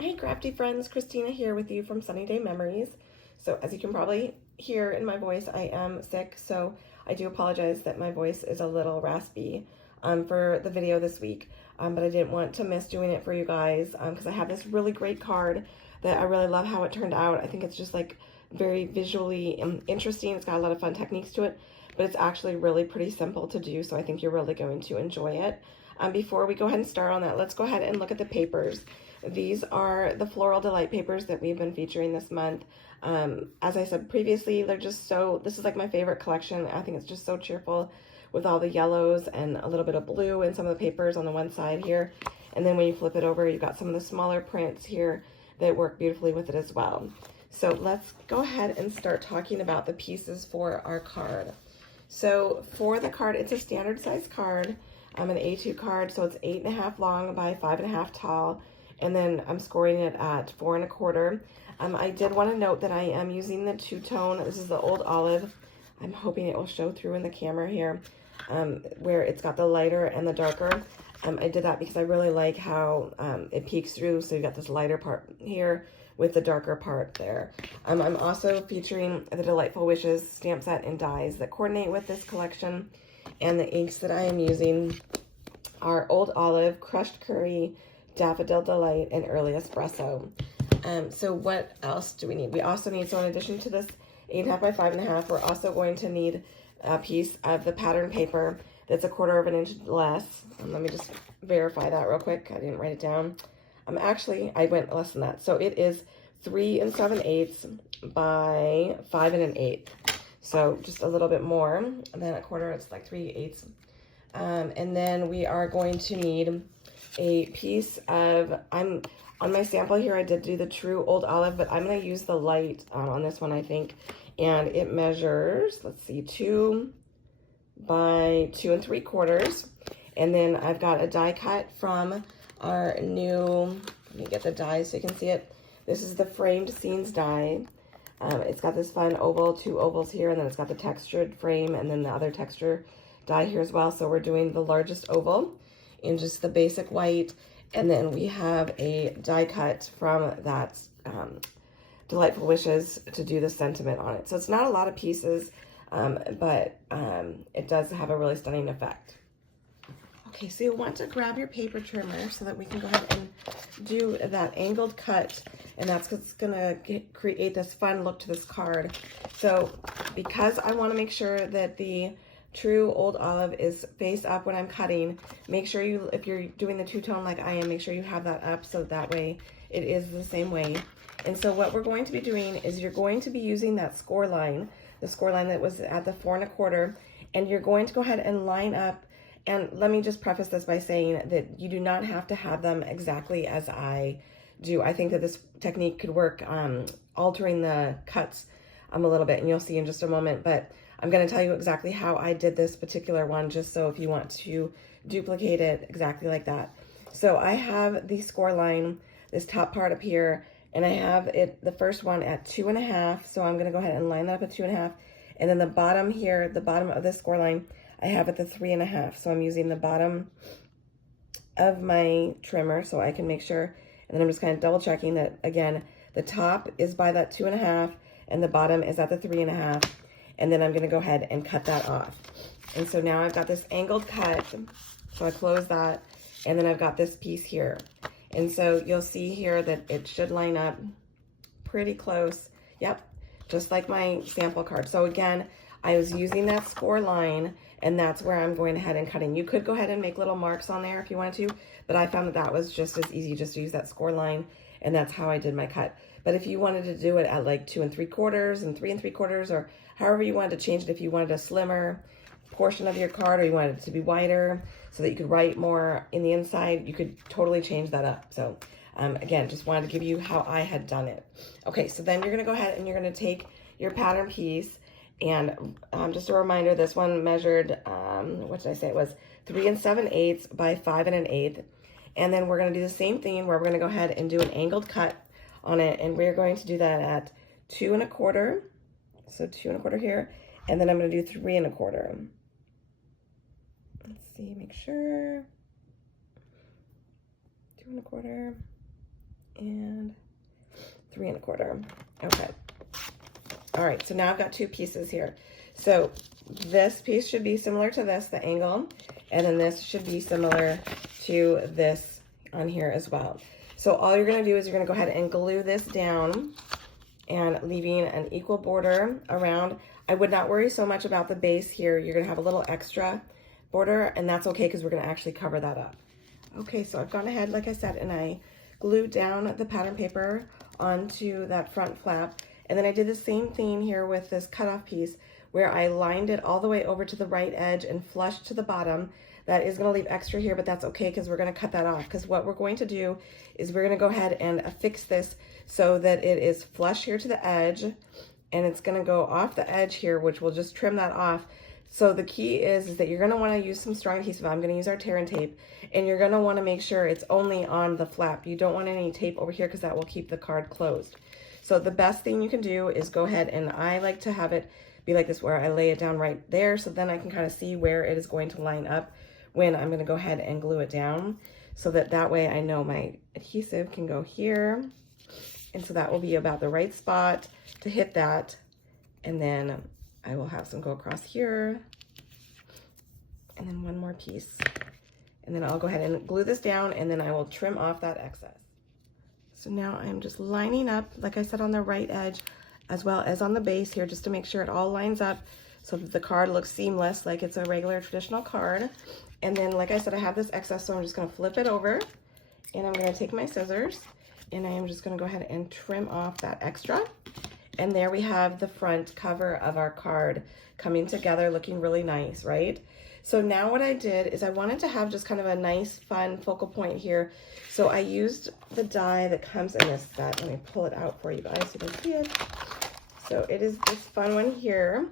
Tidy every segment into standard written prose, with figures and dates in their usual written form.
Hey crafty friends, Christina here with you from Sunny Day Memories. So as you can probably hear in my voice, I am sick, so I do apologize that my voice is a little raspy for the video this week. But I didn't want to miss doing it for you guys because I have this really great card that I really love how it turned out. I think it's just like very visually interesting. It's got a lot of fun techniques to it, but it's actually really pretty simple to do, so I think you're really going to enjoy it. Before we go ahead and start on that, let's go ahead and look at the papers. These are the Floral Delight papers that we've been featuring this month. As I said previously, they're just so, this is like my favorite collection. I think it's just so cheerful with all the yellows and a little bit of blue in some of the papers on the one side here. And then when you flip it over, you've got some of the smaller prints here that work beautifully with it as well. So let's go ahead and start talking about the pieces for our card. So for the card, it's a standard size card. I'm an A2 card, so it's 8.5 long by 5.5 tall. And then I'm scoring it at 4 1/4. I did want to note that I am using the two-tone. This is the Old Olive. I'm hoping it will show through in the camera here, where it's got the lighter and the darker. I did that because I really like how it peeks through. So you got this lighter part here with the darker part there. I'm also featuring the Delightful Wishes stamp set and dies that coordinate with this collection. And the inks that I am using are Old Olive, Crushed Curry, Daffodil Delight, and Early Espresso. So what else do we need? We also need, so in addition to this 8.5 by 5.5, we're also going to need a piece of the pattern paper that's 1/4 inch less. Let me just verify that real quick. I didn't write it down. Actually, I went less than that. So it is 3 7/8 by 5 1/8. So just a little bit more than 1/4. It's like 3/8. And then we are going to need a piece of, on my sample here, I did do the true Old Olive, but I'm going to use the light on this one, I think. And it measures, let's see, 2 by 2 3/4. And then I've got a die cut from our new, let me get the die so you can see it. This is the Framed Scenes die. It's got this fun oval, 2 ovals here, and then it's got the textured frame and then the other texture die here as well. So we're doing the largest oval in just the basic white, and then we have a die cut from that Delightful Wishes to do the sentiment on it. So it's not a lot of pieces, but it does have a really stunning effect. Okay, so you'll want to grab your paper trimmer so that we can go ahead and do that angled cut, and that's what's gonna create this fun look to this card. So because I want to make sure that the true Old Olive is face up when I'm cutting, make sure you, if you're doing the two-tone like I am, make sure you have that up so that way it is the same way. And so what we're going to be doing is you're going to be using that score line, the score line that was at the 4 1/4, and you're going to go ahead and line up. And let me just preface this by saying that you do not have to have them exactly as I do. I think that this technique could work altering the cuts a little bit, and you'll see in just a moment. But I'm going to tell you exactly how I did this particular one, just so if you want to duplicate it exactly like that. So I have the score line, this top part up here, and I have it, the first one at 2 1/2. So I'm going to go ahead and line that up at 2 1/2. And then the bottom here, the bottom of this score line, I have at the 3 1/2. So I'm using the bottom of my trimmer so I can make sure, and then I'm just kind of double checking that, again, the top is by that 2 1/2 and the bottom is at the 3 1/2. And then I'm going to go ahead and cut that off. And so now I've got this angled cut. So I close that, and then I've got this piece here. And so you'll see here that it should line up pretty close. Yep, just like my sample card. So again, I was using that score line, and that's where I'm going ahead and cutting. You could go ahead and make little marks on there if you wanted to, but I found that that was just as easy, just to use that score line, and that's how I did my cut. But if you wanted to do it at like 2 3/4 and 3 3/4, or however you wanted to change it, if you wanted a slimmer portion of your card or you wanted it to be wider so that you could write more in the inside, you could totally change that up. So again, just wanted to give you how I had done it. Okay, so then you're going to go ahead and you're going to take your pattern piece, and just a reminder, this one measured, what did I say? It was 3 7/8 by 5 1/8. And then we're going to do the same thing where we're going to go ahead and do an angled cut on it, and we're going to do that at 2 1/4. So 2 1/4 here, and then I'm going to do 3 1/4. Let's see, make sure. 2 1/4. and 3 1/4. Okay. All right, so now I've got 2 pieces here. So this piece should be similar to this, the angle, and then this should be similar to this on here as well. So all you're gonna do is you're gonna go ahead and glue this down and leaving an equal border around. I would not worry so much about the base here. You're gonna have a little extra border, and that's okay because we're gonna actually cover that up. Okay, so I've gone ahead, like I said, and I glued down the pattern paper onto that front flap. And then I did the same thing here with this cutoff piece where I lined it all the way over to the right edge and flushed to the bottom. That is gonna leave extra here, but that's okay because we're gonna cut that off. Because what we're going to do is we're gonna go ahead and affix this so that it is flush here to the edge, and it's gonna go off the edge here, which we'll just trim that off. So the key is that you're gonna wanna use some strong adhesive. I'm gonna use our tear and tape, and you're gonna wanna make sure it's only on the flap. You don't want any tape over here because that will keep the card closed. So the best thing you can do is go ahead, and I like to have it be like this where I lay it down right there so then I can kind of see where it is going to line up when I'm gonna go ahead and glue it down, so that way I know my adhesive can go here, and so that will be about the right spot to hit that, and then I will have some go across here, and then one more piece, and then I'll go ahead and glue this down, and then I will trim off that excess. So now I'm just lining up, like I said, on the right edge as well as on the base here, just to make sure it all lines up so that the card looks seamless like it's a regular traditional card. And then, like I said, I have this excess, so I'm just gonna flip it over, and I'm gonna take my scissors, and I am just gonna go ahead and trim off that extra. And there we have the front cover of our card coming together, looking really nice, right? So now what I did is I wanted to have just kind of a nice, fun focal point here. So I used the die that comes in this set. Let me pull it out for you guys so you can see it. So it is this fun one here.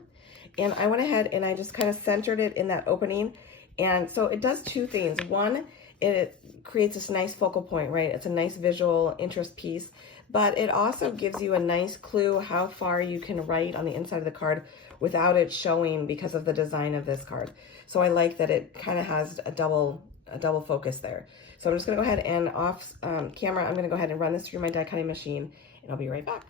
And I went ahead and I just kind of centered it in that opening. And so it does 2 things. One, it creates this nice focal point, right? It's a nice visual interest piece, but it also gives you a nice clue how far you can write on the inside of the card without it showing because of the design of this card. So I like that it kind of has a double focus there. So I'm just gonna go ahead and off camera, I'm gonna go ahead and run this through my die cutting machine, and I'll be right back.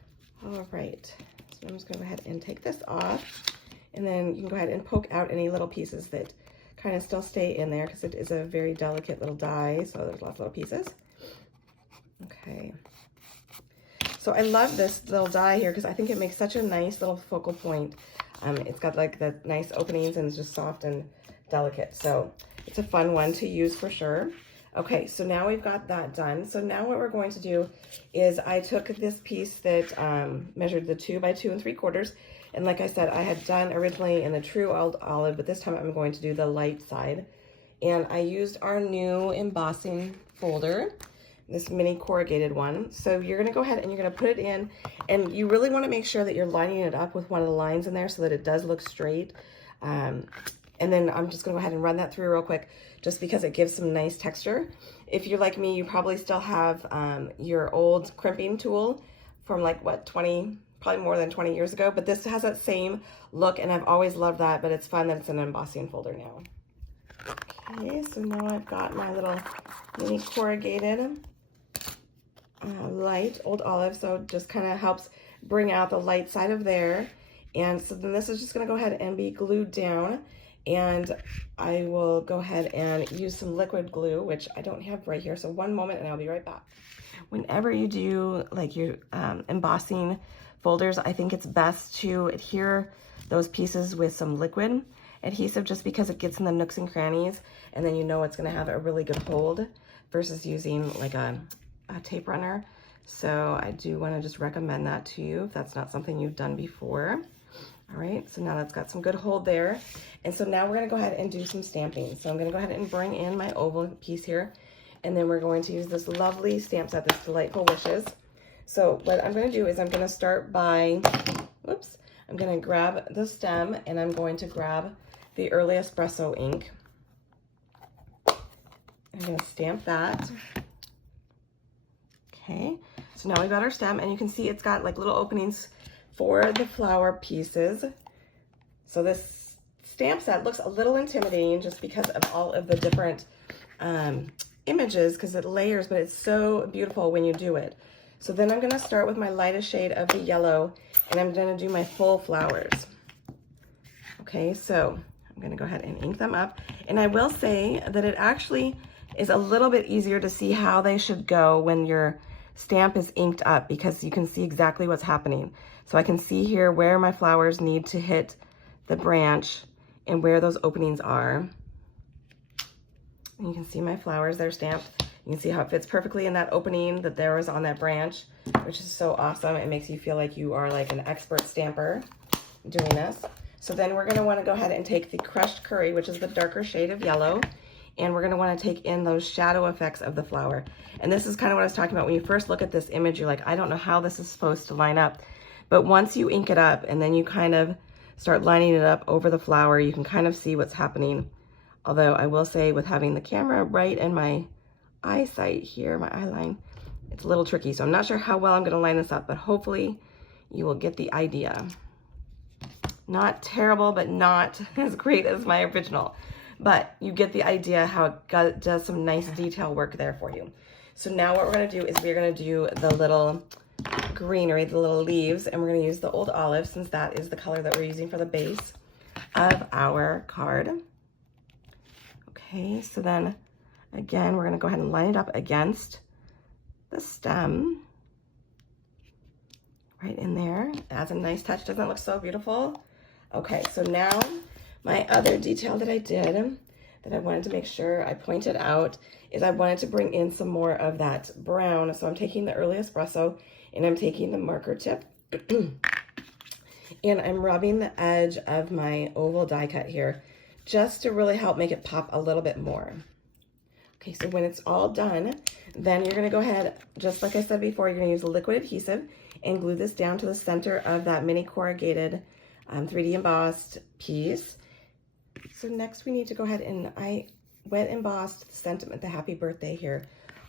All right, so I'm just gonna go ahead and take this off, and then you can go ahead and poke out any little pieces that kind of still stay in there because it is a very delicate little die, so there's lots of little pieces. Okay. So I love this little die here because I think it makes such a nice little focal point. It's got like the nice openings and it's just soft and delicate. So it's a fun one to use for sure. Okay, so now we've got that done. So now what we're going to do is I took this piece that measured the 2 by 2 3/4. And like I said, I had done originally in the true old olive, but this time I'm going to do the light side. And I used our new embossing folder, this mini corrugated one. So you're gonna go ahead and you're gonna put it in, and you really wanna make sure that you're lining it up with one of the lines in there so that it does look straight. And then I'm just gonna go ahead and run that through real quick, just because it gives some nice texture. If you're like me, you probably still have your old crimping tool from like what, probably more than 20 years ago, but this has that same look, and I've always loved that, but it's fun that it's an embossing folder now. Okay, so now I've got my little mini corrugated light old olive, so it just kind of helps bring out the light side of there. And so then this is just gonna go ahead and be glued down, and I will go ahead and use some liquid glue, which I don't have right here, so one moment and I'll be right back. Whenever you do like your embossing folders, I think it's best to adhere those pieces with some liquid adhesive, just because it gets in the nooks and crannies, and then you know it's going to have a really good hold versus using like a tape runner. So I do want to just recommend that to you if that's not something you've done before. All right, so now that's got some good hold there. And so now we're going to go ahead and do some stamping. So I'm going to go ahead and bring in my oval piece here, and then we're going to use this lovely stamp set, this Delightful Wishes. So what I'm going to do is I'm going to start by, I'm going to grab the stem, and I'm going to grab the Early Espresso ink. I'm going to stamp that. Okay, so now we've got our stem, and you can see it's got like little openings for the flower pieces. So this stamp set looks a little intimidating just because of all of the different images because it layers, but it's so beautiful when you do it. So then I'm gonna start with my lightest shade of the yellow, and I'm gonna do my full flowers. Okay, so I'm gonna go ahead and ink them up. And I will say that it actually is a little bit easier to see how they should go when your stamp is inked up, because you can see exactly what's happening. So I can see here where my flowers need to hit the branch and where those openings are. And you can see my flowers, they're stamped. You can see how it fits perfectly in that opening that there was on that branch, which is so awesome. It makes you feel like you are like an expert stamper doing this. So then we're gonna wanna go ahead and take the crushed curry, which is the darker shade of yellow, and we're gonna wanna take in those shadow effects of the flower. And this is kind of what I was talking about. When you first look at this image, you're like, I don't know how this is supposed to line up. But once you ink it up and then you kind of start lining it up over the flower, you can kind of see what's happening. Although I will say, with having the camera right in my eyesight here, my eye line, it's a little tricky. So I'm not sure how well I'm gonna line this up, but hopefully you will get the idea. Not terrible, but not as great as my original. But you get the idea how it does some nice detail work there for you. So now what we're gonna do is we're gonna do the little greenery, the little leaves, and we're gonna use the Old Olive, since that is the color that we're using for the base of our card. Okay, so then again, we're gonna go ahead and line it up against the stem, right in there. It adds a nice touch, doesn't it look so beautiful? Okay, so now my other detail that I did that I wanted to make sure I pointed out is I wanted to bring in some more of that brown. So I'm taking the early espresso and I'm taking the marker tip and I'm rubbing the edge of my oval die cut here just to really help make it pop a little bit more. Okay, so when it's all done, then you're gonna go ahead, just like I said before, you're gonna use liquid adhesive and glue this down to the center of that mini corrugated 3D embossed piece. So next we need to go ahead and I wet embossed the sentiment, the happy birthday here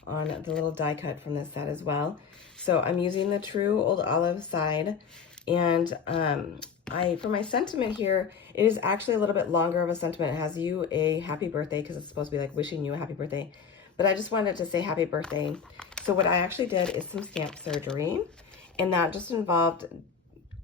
on the little die cut from this set as well. So I'm using the true Old Olive side, and for my sentiment here, it is actually a little bit longer of a sentiment. It has you a happy birthday because it's supposed to be like wishing you a happy birthday, but I just wanted to say happy birthday. So what I actually did is some stamp surgery, and that just involved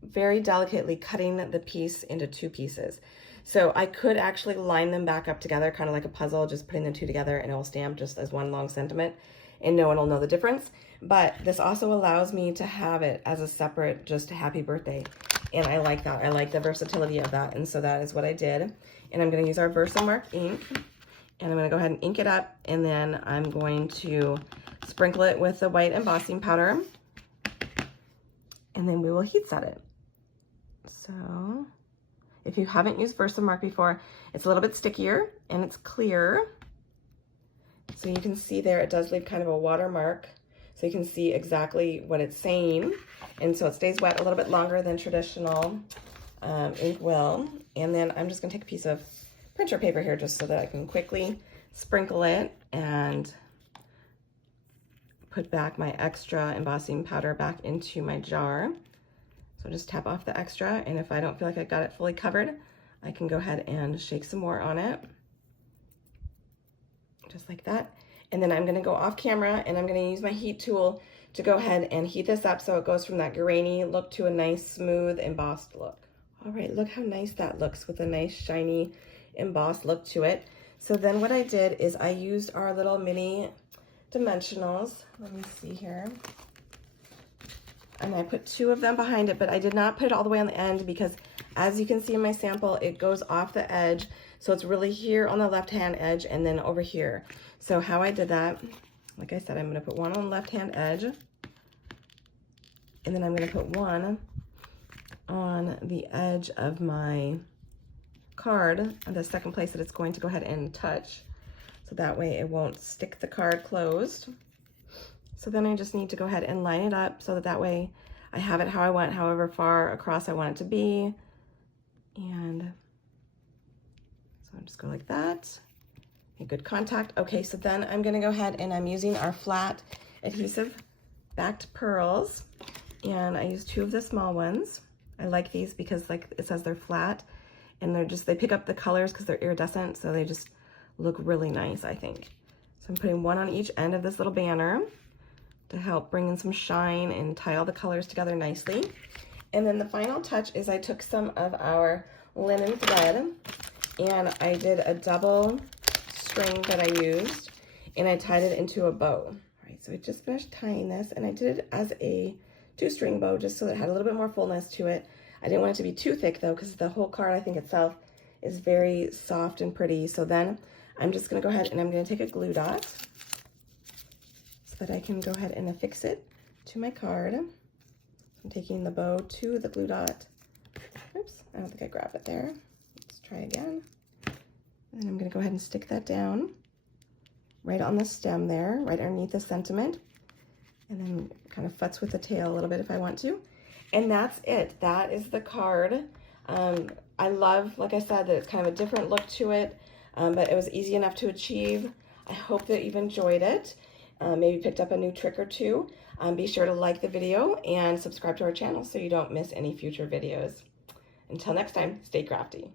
very delicately cutting the piece into two pieces. So I could actually line them back up together, kind of like a puzzle, just putting the two together, and it will stamp just as one long sentiment, and no one will know the difference. But this also allows me to have it as a separate, just a happy birthday. And I like that. I like the versatility of that. And so that is what I did. And I'm going to use our Versamark ink, and I'm going to go ahead and ink it up, and then I'm going to sprinkle it with the white embossing powder, and then we will heat set it. So if you haven't used Versamark before, it's a little bit stickier and it's clear. So you can see there, it does leave kind of a watermark. So you can see exactly what it's saying. And so it stays wet a little bit longer than traditional ink will. And then I'm just gonna take a piece of printer paper here just so that I can quickly sprinkle it and put back my extra embossing powder back into my jar. So just tap off the extra, and if I don't feel like I got it fully covered, I can go ahead and shake some more on it. Just like that. And then I'm gonna go off camera and I'm gonna use my heat tool to go ahead and heat this up so it goes from that grainy look to a nice smooth embossed look. All right, look how nice that looks with a nice shiny embossed look to it. So then what I did is I used our little mini dimensionals. Let me see here. And I put 2 of them behind it, but I did not put it all the way on the end because, as you can see in my sample, it goes off the edge. So it's really here on the left-hand edge and then over here. So how I did that, like I said, I'm gonna put one on the left-hand edge, and then I'm gonna put one on the edge of my card, the second place that it's going to go ahead and touch. So that way it won't stick the card closed. So then I just need to go ahead and line it up so that way I have it how I want, however far across I want it to be. And so I'll just go like that. Okay, good contact. Okay, so then I'm gonna go ahead and I'm using our flat adhesive backed pearls, and I use 2 of the small ones. I like these because, like it says, they're flat, and they pick up the colors because they're iridescent, so they just look really nice, I think. So I'm putting one on each end of this little banner to help bring in some shine and tie all the colors together nicely. And then the final touch is I took some of our linen thread and I did a double string that I used and I tied it into a bow. All right, so I just finished tying this and I did it as a 2-string bow just so that it had a little bit more fullness to it. I didn't want it to be too thick though because the whole card I think itself is very soft and pretty. So then I'm just gonna go ahead and I'm gonna take a glue dot so that I can go ahead and affix it to my card. So I'm taking the bow to the glue dot. Oops, I don't think I grabbed it there. Let's try again. And then I'm gonna go ahead and stick that down right on the stem there, right underneath the sentiment. And then kind of futz with the tail a little bit if I want to. And that's it. That is the card. I love, like I said, that it's kind of a different look to it, but it was easy enough to achieve. I hope that you've enjoyed it. Maybe picked up a new trick or two. Be sure to like the video and subscribe to our channel so you don't miss any future videos. Until next time, stay crafty.